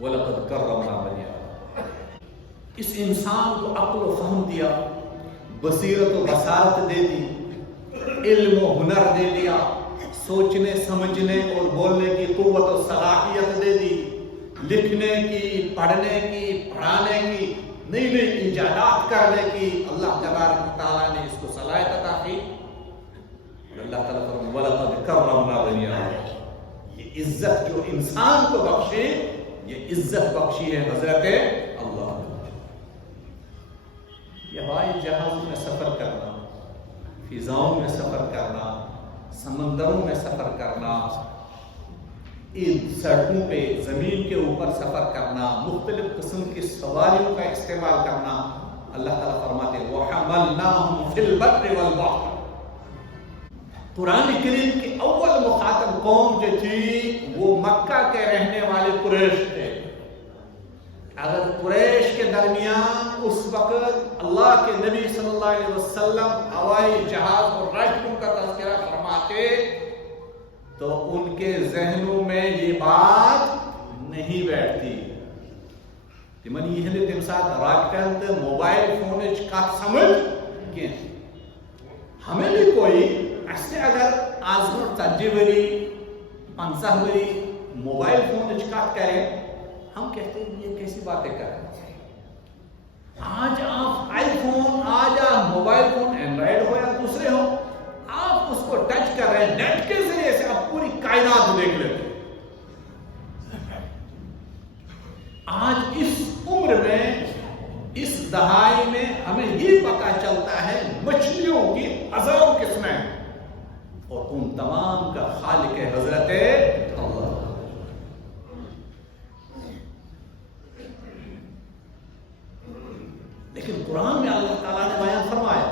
وَلَقَدْ كَرَّمْنَا بَنِي آدَمَ۔ اس انسان کو عقل و فہم دیا، بصیرت و بصارت دے دی، علم و ہنر دے دیا، سوچنے سمجھنے اور بولنے کی قوت و صلاحیت دے دی، لکھنے کی، پڑھنے کی، پڑھانے کی، نئی نئی ایجادات کرنے کی اللہ تبارک و تعالیٰ نے اس کو صلاحیت عطا کی۔ اللہ تعالیٰ فرماتا ہے وَلَقَدْ كَرَّمْنَا بَنِي آدَمَ۔ یہ عزت جو انسان کو بخشی، یہ عزت بخشی ہے حضرت اللہ نے۔ یہ ہوائی جہاز میں سفر کرنا، فضاؤں میں سفر کرنا، سمندروں میں سفر کرنا، سڑکوں پہ زمین کے اوپر سفر کرنا، مختلف قسم کی سواریوں کا استعمال کرنا، اللہ تعالیٰ فرماتے ہیں وَحَمَلْنَاهُمْ فِي الْبَرِّ وَالْبَحْرِ۔ قرآن کریم کی اول مخاطب قوم جو تھی وہ مکہ کے رہنے والے قریش تھے۔ اگر قریش کے درمیان اس وقت اللہ کے نبی صلی اللہ علیہ وسلم ہوائی جہاز اور راکٹوں کا تذکرہ فرماتے تو ان کے ذہنوں میں یہ بات نہیں بیٹھتی۔ تمن یہ تم ساتھ راکٹن تو موبائل فون کت سمجھ کی ہمیں بھی کوئی ایسے اگر آج برونٹھ 40 وری 50 وری موبائل فون کت کرے ہم کہتے ہیں یہ کیسی باتیں کر رہے ہیں۔ آج آپ آئی فون، آج آپ موبائل فون اینڈرائڈ ہو یا دوسرے ہو، آپ اس کو ٹچ کر رہے ہیں، نیٹ کے ذریعے سے آپ پوری کائنات دیکھ لیتے ہیں۔ آج اس عمر میں، اس دہائی میں ہمیں یہ پتا چلتا ہے مچھلیوں کی ہزاروں قسمیں اور ان تمام کا خالق حضرت اللہ۔ لیکن قرآن میں اللہ تعالیٰ نے بیان فرمایا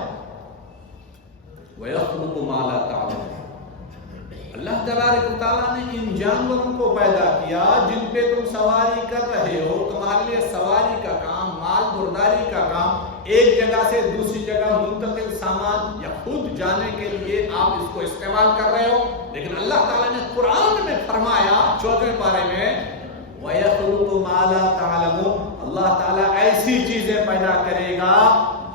وَيَخْلُقُ مَا لَا تَعْلَمُونَ۔ اللہ تبارک و تعالیٰ نے ان جانوروں کو پیدا کیا جن پہ تم سواری کر رہے ہو، تمہارے لیے سواری کا کام، مال برداری کا کام، ایک جگہ سے دوسری جگہ منتقل سامان یا خود جانے کے لیے آپ اس کو استعمال کر رہے ہو۔ لیکن اللہ تعالیٰ نے قرآن میں فرمایا 14ویں پارے میں وَيَخْلُقُ مَا لَا تَعْلَمُونَ، اللہ تعالیٰ ایسی چیزیں پیدا کرے گا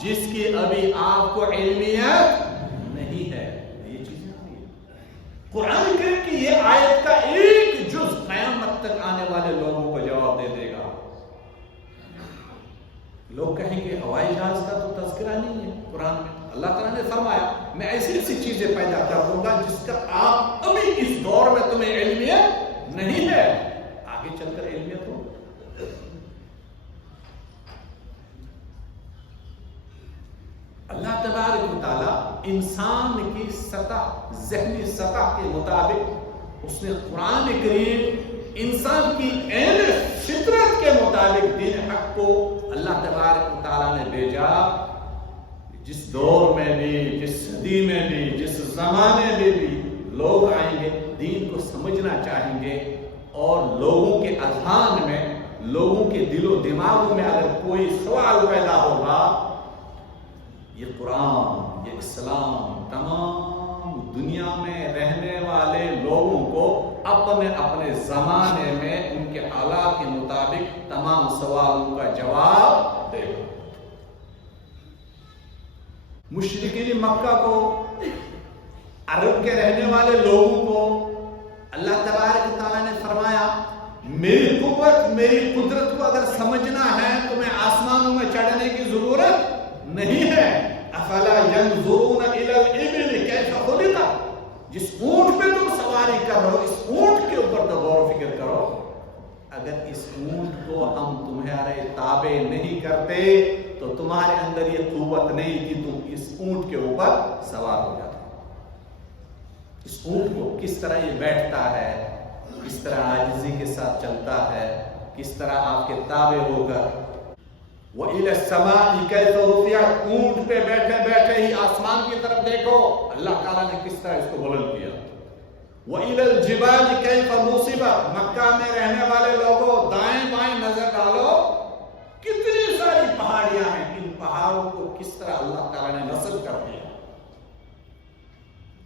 جس کی ابھی آپ کو علمیت نہیں ہے۔ یہ چیزیں آئی ہیں قرآن کریم کی یہ آیت کا ایک جز قیامت تک آنے والے لوگوں کو جواب دے دے گا۔ لوگ کہیں گے ہوائی جہاز کا تو تذکرہ نہیں ہے قرآن میں۔ اللہ تعالیٰ نے فرمایا میں ایسی ایسی چیزیں پیدا کر دوں گا جس کا آپ ابھی اس دور میں تمہیں علمیت نہیں ہے، آگے چل کر علمیت ہو۔ اللہ تبارک و تعالیٰ انسان کی سطح، ذہنی سطح کے مطابق اس نے قرآن کریم انسان کی عین فطرت کے مطابق دین حق کو اللہ تبارک و تعالیٰ نے بھیجا۔ جس دور میں بھی، جس صدی میں بھی، جس زمانے میں بھی لوگ آئیں گے دین کو سمجھنا چاہیں گے، اور لوگوں کے اذہان میں، لوگوں کے دل و دماغوں میں اگر کوئی سوال پیدا ہوگا، یہ قرآن، یہ اسلام تمام دنیا میں رہنے والے لوگوں کو اپنے اپنے زمانے میں ان کے حالات کے مطابق تمام سوالوں کا جواب دے گا۔ مشرکین مکہ کو، عرب کے رہنے والے لوگوں کو اللہ تبارک تعالیٰ نے فرمایا میری قوت، میری قدرت کو اگر سمجھنا ہے تمہیں آسمانوں میں چڑھنے کی ضرورت نہیں ہے۔ افلا ينظرون الى الابل كيف خلقت، جس اونٹ پہ تم سواری کر رہے ہو اس اونٹ کے اوپر تو غور و فکر کرو۔ اگر اس اونٹ کو ہم تمہارے تابع نہیں کرتے تو تمہارے اندر یہ قوت نہیں کہ تم اس اونٹ کے اوپر سوار ہو جاتے۔ اس اونٹ کو کس طرح یہ بیٹھتا ہے، کس طرح عاجزی کے ساتھ چلتا ہے، کس طرح آپ کے تابع ہوگا۔ وَإِلَى السَّمَاءِ كَيْفَ رُفِعَتْ، اونٹ پہ بیٹھے بیٹھے ہی آسمان کی طرف دیکھو اللہ تعالیٰ نے کس طرح اس کو بلند کیا۔ وَإِلَى الْجِبَالِ كَيْفَ نُصِبَتْ، مکہ میں رہنے والے لوگوں دائیں بائیں نظر ڈالو کتنی ساری پہاڑیاں ہیں، ان پہاڑوں کو کس طرح اللہ تعالیٰ نے نصب کر دیا۔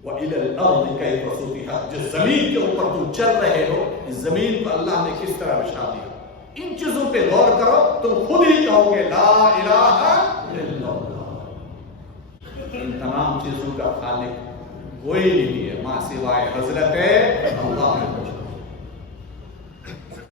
وَإِلَى الْأَرْضِ كَيْفَ سُطِحَتْ، جس زمین کے اوپر تم چل رہے ہو اس زمین کو اللہ نے کس طرح بچھا دیا۔ ان چیزوں پہ غور کرو تم خود ہی کہو گے لا الہ الا اللہ. ان تمام چیزوں کا خالق کوئی نہیں ہے ماں سوائے حضرت